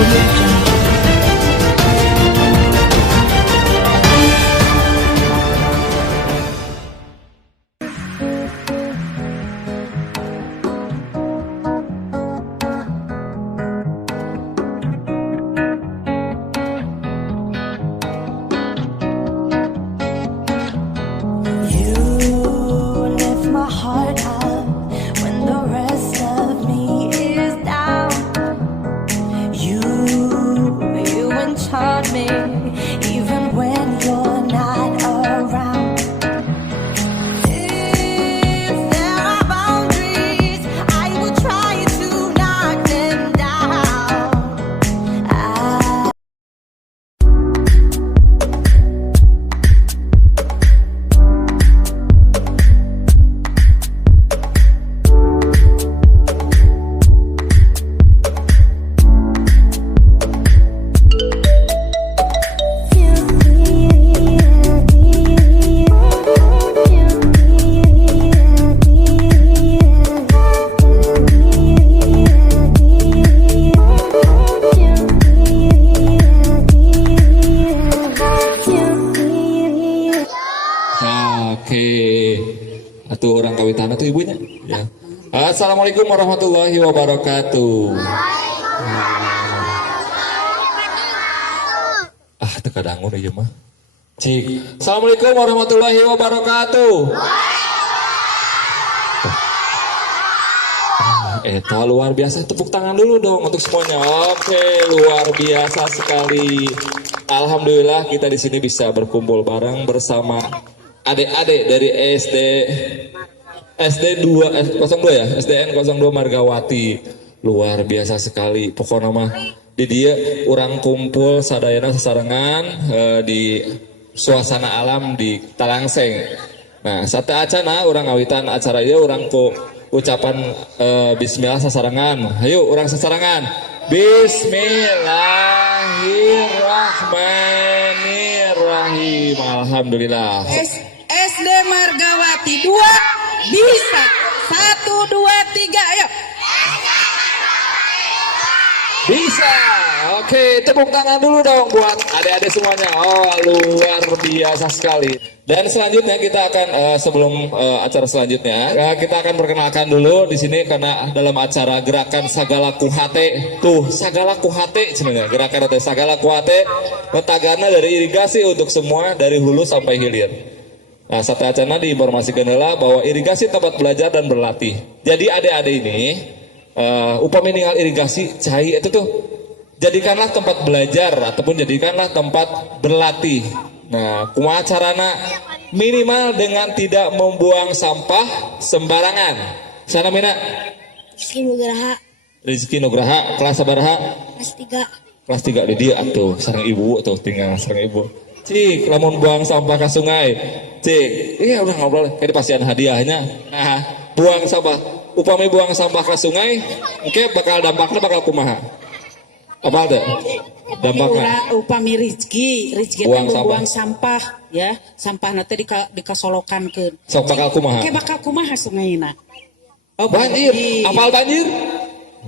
Audio Jungle. You lift my heart up when the rest of me is down. You enchant me even when you're not around. If there are boundaries, I will try to knock them down. Oke, atuh orang kawitan tuh ibunya. Ya. Assalamualaikum warahmatullahi wabarakatuh. Terkadang udah ya mah. Cik, assalamualaikum warahmatullahi wabarakatuh. Luar biasa, tepuk tangan dulu dong untuk semuanya. Oke, luar biasa sekali. Alhamdulillah kita di sini bisa berkumpul bareng bersama adik-adik dari SD 02 ya, SDN 02 Margawati. Luar biasa sekali. Pokoknya mah di dia orang kumpul sadayana sasarengan di suasana alam di Talangseng. Nah, sate acana orang ngawitan acara ieu orang ku ucapan bismillah sasarengan. Ayo orang sasarengan. Bismillahirrahmanirrahim. Alhamdulillah. SD Margawati 2 bisa 1 2 3 ayo Bisa. Oke, tepuk tangan dulu dong buat adik-adik semuanya. Oh, luar biasa sekali. Dan selanjutnya kita akan sebelum acara selanjutnya, kita akan perkenalkan dulu di sini karena dalam acara gerakan Sagala Kuhate. Tuh, Sagala Kuhate sebenarnya. Gerakan atau Sagala Kuhate metagana dari irigasi untuk semua dari hulu sampai hilir. Nah, satu acana diinformasikan bahwa irigasi tempat belajar dan berlatih. Jadi adik-adik ini upami ninggal irigasi cai itu tuh jadikanlah tempat belajar ataupun jadikanlah tempat berlatih. Nah, kumaha carana minimal dengan tidak membuang sampah sembarangan. Sana mina Rizky Nugraha, Rizky Nugraha kelas sabaraha? kelas 3. Kelas 3 di dia atuh sareng ibu tuh tinggal sareng ibu. Cik, lamun buang sampah ke sungai. Cik, iya udah ngobrol kayak pasien hadiahnya. Nah, buang sampah. Upami buang sampah ke sungai, oke bakal dampaknya bakal kumaha? Apa ada? Dampaknya? upami Rizky buang sampah ya, sampah nanti dikasolokan ke Sok bakal kumaha? oke bakal kumaha sungaina. Oh, Banjir, apal banjir?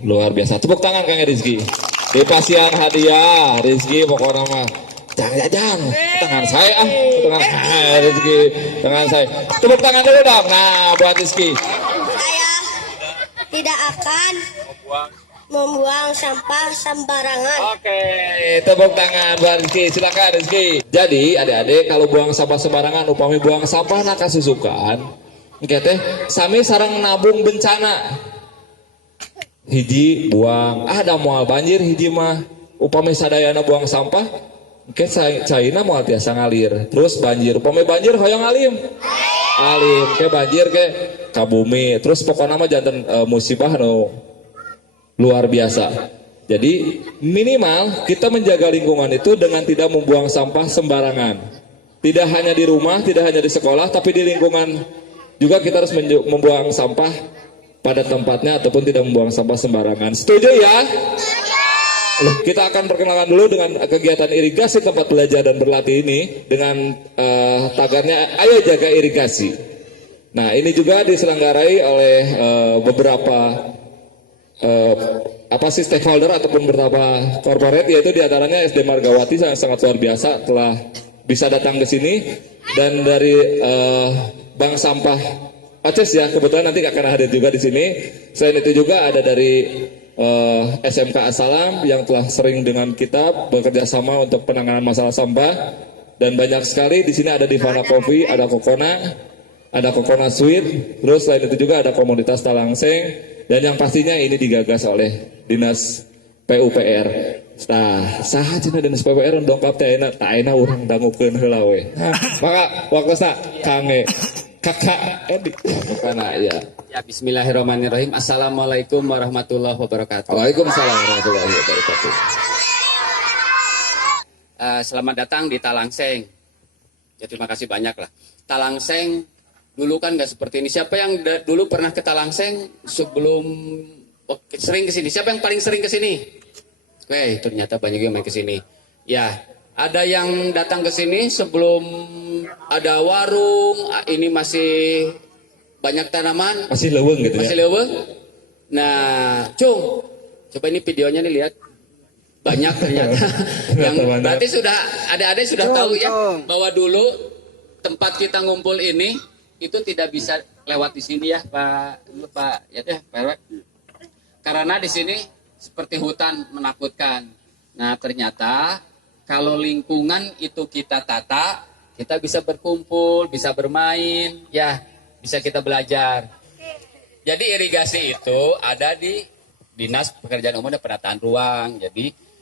Luar biasa, tepuk tangan Kang Rizky. Di pasien hadiah, Rizky pokoknya mah. Jangan, tangan saya tangan Rizky, tangan saya. Tepuk tangan dulu dong. Nah, buat Rizky. Saya tidak akan membuang sampah sembarangan. Oke, tepuk tangan buat Rizky. Silakan Rizky. Jadi adik-adik kalau buang sampah sembarangan, upami buang sampah nak kasusukan, teh sami sarang nabung bencana. Hiji buang, ada moal banjir hiji mah, upami sadayana buang sampah. Oke, caina mau biasa ngalir, terus banjir. Upami banjir hoyong alim, ke banjir ke kabumi. Terus pokoknya mah jantan musibah no luar biasa. Jadi minimal kita menjaga lingkungan itu dengan tidak membuang sampah sembarangan. Tidak hanya di rumah, tidak hanya di sekolah, tapi di lingkungan juga kita harus membuang sampah pada tempatnya ataupun tidak membuang sampah sembarangan. Setuju ya? Kita akan perkenalkan dulu dengan kegiatan irigasi tempat belajar dan berlatih ini dengan tagarnya Ayo Jaga Irigasi. Nah, ini juga diselenggarai oleh beberapa eh, apa sih stakeholder ataupun beberapa corporate, yaitu diantaranya SD Margawati sangat luar biasa telah bisa datang ke sini, dan dari Bank Sampah Aceh ya kebetulan nanti akan hadir juga di sini. Selain itu juga ada dari SMK Asalam yang telah sering dengan kita bekerja sama untuk penanganan masalah sampah, dan banyak sekali di sini ada Divana Coffee, ada Kokona Sweet, terus selain itu juga ada komunitas Talangseng, dan yang pastinya ini digagas oleh Dinas PUPR. Nah, saha cenah Dinas PUPR dongkap teh tak enak urang dangukeun heula we. Maka waktunya Kange Kakak Edi. Karena ya. Ya, bismillahirrahmanirrahim. Assalamualaikum warahmatullahi wabarakatuh. Waalaikumsalam warahmatullahi wabarakatuh. Selamat datang di Talangseng. Ya, terima kasih banyak lah. Talangseng dulu kan nggak seperti ini. Siapa yang dulu pernah ke Talangseng sebelum sering ke sini? Siapa yang paling sering ke sini? Oke, ternyata banyak yang main ke sini. Ya, ada yang datang ke sini sebelum ada warung. Ini masih banyak tanaman. Masih leuweung gitu Masih ya. leuweung. Nah, Cung, coba ini videonya nih lihat. Banyak ternyata. Yang berarti sudah adik-adik sudah tahu ya bahwa dulu tempat kita ngumpul ini itu tidak bisa lewat di sini ya, Pak ya deh, Pak RW. Karena di sini seperti hutan menakutkan. Nah, ternyata kalau lingkungan itu kita tata, kita bisa berkumpul, bisa bermain, ya, bisa kita belajar. Jadi irigasi itu ada di Dinas Pekerjaan Umum dan Penataan Ruang. Jadi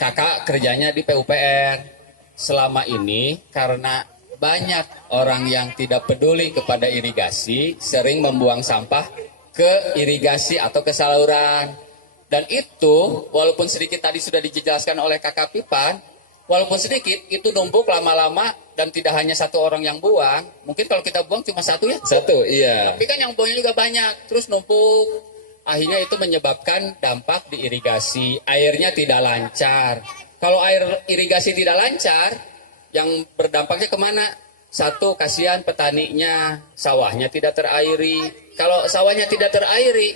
kakak kerjanya di PUPR. Selama ini karena banyak orang yang tidak peduli kepada irigasi, sering membuang sampah ke irigasi atau ke saluran. Dan itu walaupun sedikit tadi sudah dijelaskan oleh kakak Pipan, walaupun sedikit itu numpuk lama-lama dan tidak hanya satu orang yang buang. Mungkin kalau kita buang cuma satu ya. Satu, iya. Tapi kan yang buangnya juga banyak, terus numpuk. Akhirnya itu menyebabkan dampak di irigasi, airnya tidak lancar. Kalau air irigasi tidak lancar, yang berdampaknya kemana? Satu, kasihan petaninya, sawahnya tidak terairi. Kalau sawahnya tidak terairi,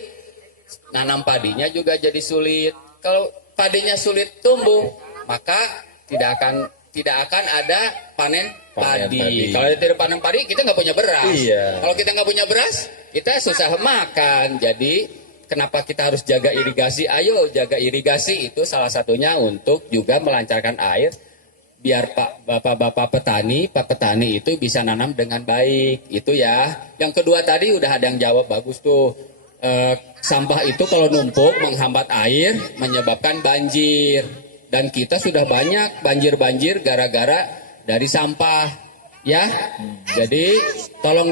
nanam padinya juga jadi sulit. Kalau padinya sulit tumbuh, maka tidak akan ada panen padi. Kalau tidak panen padi, kita nggak punya beras. Iya. Kalau kita nggak punya beras, kita susah makan. Jadi kenapa kita harus jaga irigasi? Ayo jaga irigasi, itu salah satunya untuk juga melancarkan air biar bapak petani itu bisa nanam dengan baik. Itu ya. Yang kedua tadi udah ada yang jawab bagus tuh. Sampah itu kalau numpuk menghambat air, menyebabkan banjir. Dan kita sudah banyak banjir-banjir gara-gara dari sampah. Ya. Jadi tolong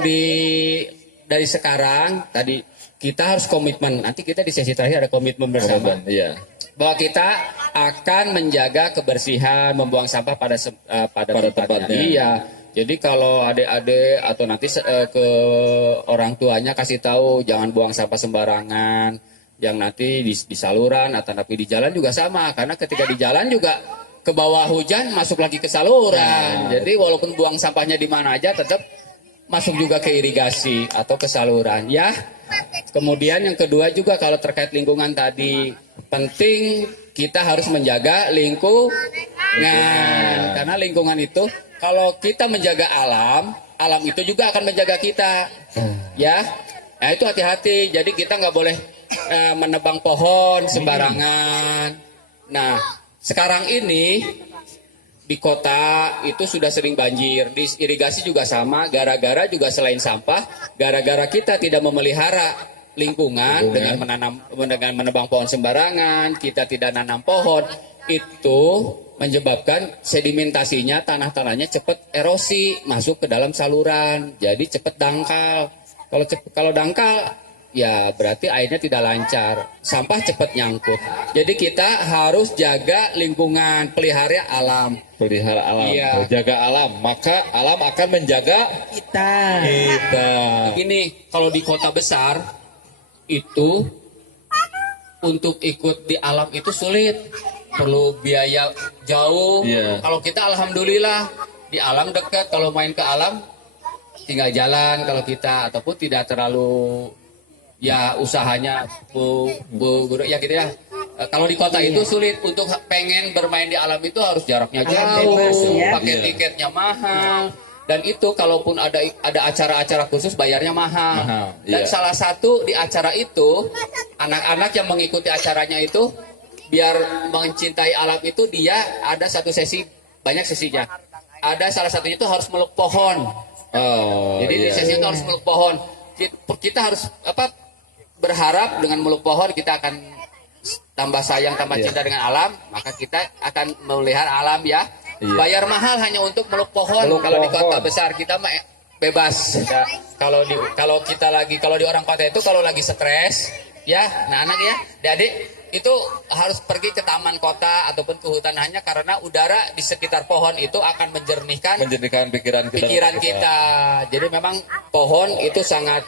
dari sekarang tadi kita harus komitmen. Nanti kita di sesi terakhir ada komitmen bersama. Iya. Bahwa kita akan menjaga kebersihan, membuang sampah pada tempatnya. Iya. Jadi kalau adik-adik atau nanti ke orang tuanya kasih tahu jangan buang sampah sembarangan, yang nanti di saluran atau tapi di jalan juga sama, karena ketika di jalan juga ke bawah hujan masuk lagi ke saluran. Jadi walaupun buang sampahnya di mana aja tetap masuk juga ke irigasi atau ke saluran ya. Kemudian yang kedua juga kalau terkait lingkungan tadi, penting kita harus menjaga lingkungan. Karena lingkungan itu kalau kita menjaga alam itu juga akan menjaga kita. Ya. Nah, itu hati-hati. Jadi kita nggak boleh menebang pohon sembarangan. Nah, sekarang ini di kota itu sudah sering banjir, di irigasi juga sama, gara-gara juga selain sampah, gara-gara kita tidak memelihara lingkungan dengan menebang pohon sembarangan, kita tidak nanam pohon, itu menyebabkan sedimentasinya, tanah-tanahnya cepat erosi, masuk ke dalam saluran, jadi cepat dangkal. Kalau dangkal, ya berarti airnya tidak lancar, sampah cepat nyangkut. Jadi kita harus jaga lingkungan, pelihara alam. Pelihara alam, Iya. jaga alam, maka alam akan menjaga Kita. kita. Ini kalau di kota besar itu untuk ikut di alam itu sulit, perlu biaya jauh. Iya. Kalau kita alhamdulillah di alam dekat, kalau main ke alam tinggal jalan kalau kita, ataupun tidak terlalu ya usahanya ya gitu ya. Kalau di kota itu sulit untuk pengen bermain di alam itu harus jaraknya jauh, bebas, ya. pakai tiketnya mahal. Dan itu kalaupun ada acara-acara khusus bayarnya mahal. Dan iya. salah satu di acara itu anak-anak yang mengikuti acaranya itu biar mencintai alam itu dia ada satu sesi, banyak sesinya. Ada salah satunya itu harus meluk pohon. Oh, Jadi di iya. sesi itu harus meluk pohon. Kita harus berharap dengan meluk pohon kita akan tambah sayang, tambah cinta dengan alam, maka kita akan melihara alam ya. Iya. Bayar mahal hanya untuk meluk pohon. Meluk Kalau di kota pohon. besar kita mah bebas. Ya, kalau kita lagi kalau di orang kota itu kalau lagi stres ya, anak-anak ya, adik itu harus pergi ke taman kota ataupun ke hutan hanya karena udara di sekitar pohon itu akan menjernihkan pikiran kita. Jadi memang pohon itu sangat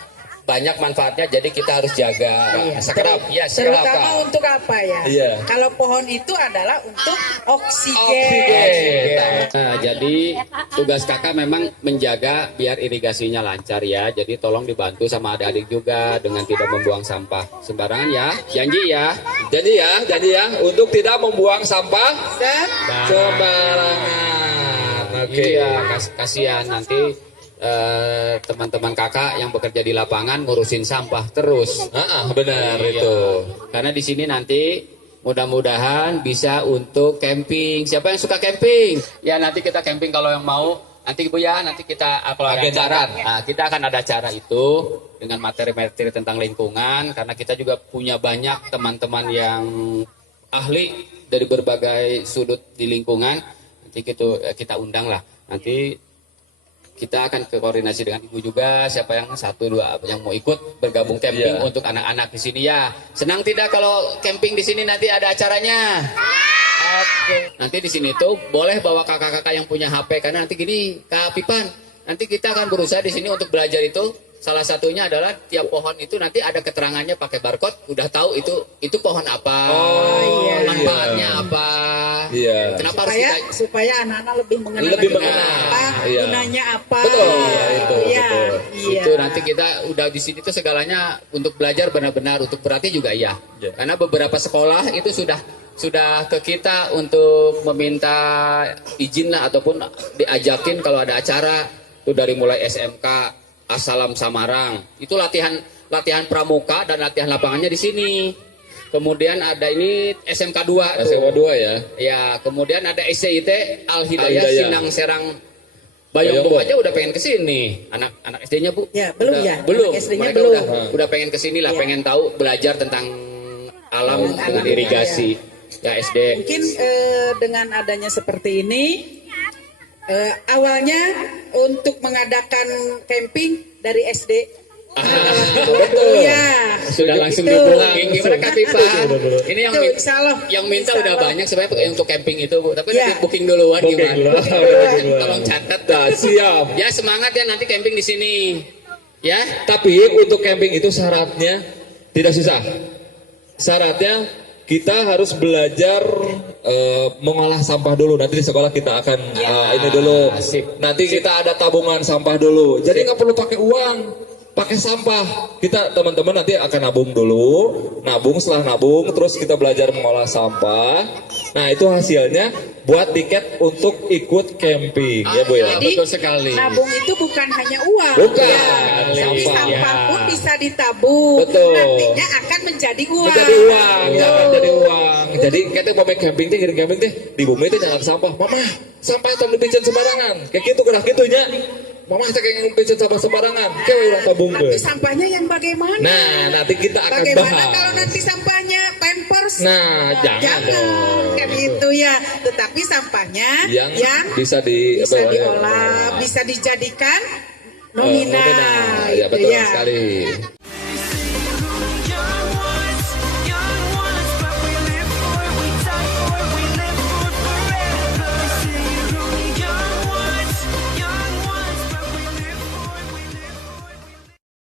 banyak manfaatnya, jadi kita harus jaga. Sekerap, ya sekerap. Terutama untuk apa ya? Iya. Kalau pohon itu adalah untuk oksigen. Oksigen. Nah, jadi tugas kakak memang menjaga biar irigasinya lancar ya. Jadi tolong dibantu sama adik-adik juga dengan tidak membuang sampah sembarangan ya. Janji ya. Jadi ya, untuk tidak membuang sampah Nah, sembarangan. Oke. Iya, kasihan nanti teman-teman kakak yang bekerja di lapangan ngurusin sampah terus. Benar Iya. itu. Karena di sini nanti mudah-mudahan bisa untuk camping. Siapa yang suka camping? Ya nanti kita camping kalau yang mau. Nanti Bu ya, nanti kita kalau ada acara, kita akan ada acara itu dengan materi-materi tentang lingkungan. Karena kita juga punya banyak teman-teman yang ahli dari berbagai sudut di lingkungan. Nanti kita undang lah. Nanti kita akan koordinasi dengan ibu juga, siapa yang 1-2 yang mau ikut bergabung camping untuk anak-anak di sini ya. Senang tidak kalau camping di sini nanti ada acaranya? Oke. Nanti di sini tuh boleh bawa kakak-kakak yang punya HP karena nanti gini, Kak Pipan, nanti kita akan berusaha di sini untuk belajar itu. Salah satunya adalah tiap pohon itu nanti ada keterangannya pakai barcode, udah tahu itu pohon apa, manfaatnya apa. Iya. Kenapa harus kita Supaya anak-anak lebih mengenal Lebih lagi mengenal. apa, Iya. gunanya apa. Betul, itu, Iya, betul. iya. Itu nanti kita udah di sini tuh segalanya untuk belajar benar-benar, untuk berarti juga iya. Iya. Karena beberapa sekolah itu sudah ke kita untuk meminta izin lah ataupun diajakin kalau ada acara itu dari mulai SMK Asalam Samarang. Itu latihan pramuka dan latihan lapangannya di sini. Kemudian ada ini SMK 2 tuh. SMA 2 ya. Ya, kemudian ada SCIT Al Hidayah Al-Hidayah. Sinang Serang Bayombong aja udah pengen ke sini. Anak SD-nya, Bu. Ya, belum Udah- ya? Belum. Anak SD-nya Mereka belum. udah pengen ke sini lah, Ya. pengen tahu belajar tentang alam dengan irigasi. Ya, SD. Mungkin dengan adanya seperti ini, awalnya untuk mengadakan camping dari SD. Betul. Ya. Sudah langsung Itu. di-booking. Gimana Kak Pipa? Ini yang Itu, insya Allah. yang minta Insya udah Allah. banyak sebenarnya untuk camping itu, Bu. Tapi Ya. nanti booking duluan Booking gimana? duluan. Tolong catat. Nah, siap. Ya, semangat ya nanti camping di sini. Ya. Tapi untuk camping itu syaratnya tidak susah. Syaratnya kita harus belajar mengolah sampah dulu. Nanti di sekolah kita akan ini dulu. Sip. Nanti kita ada tabungan sampah dulu. Jadi nggak perlu pakai uang, pakai sampah. Kita teman-teman nanti akan nabung dulu. Setelah nabung terus kita belajar mengolah sampah. Nah itu hasilnya buat tiket untuk ikut camping ya Bu ya. Jadi, Betul sekali. nabung itu bukan hanya uang. Bukan, Tapi sampah. sampah pun bisa ditabung. Betul. Nantinya akan menjadi uang. Menjadi uang, ya kan jadi uang. Jadi kita mau main camping teh, camping teh di bumi teh jangan sampah. Mama, sampah itu dipicen sembarangan. Kayak gitu gerak gitunya. Mama teh kayak ngepicen sampah sembarangan. Kayak ulah tabung Tapi ge. sampahnya yang bagaimana? Nah, nanti kita akan Bagaimana bahas. kalau nanti sampahnya pampers? Nah, jangan dong. kan itu ya. Tetapi sampahnya Yang bisa bisa diolah, bisa dijadikan nominal. Ya gitu betul sekali.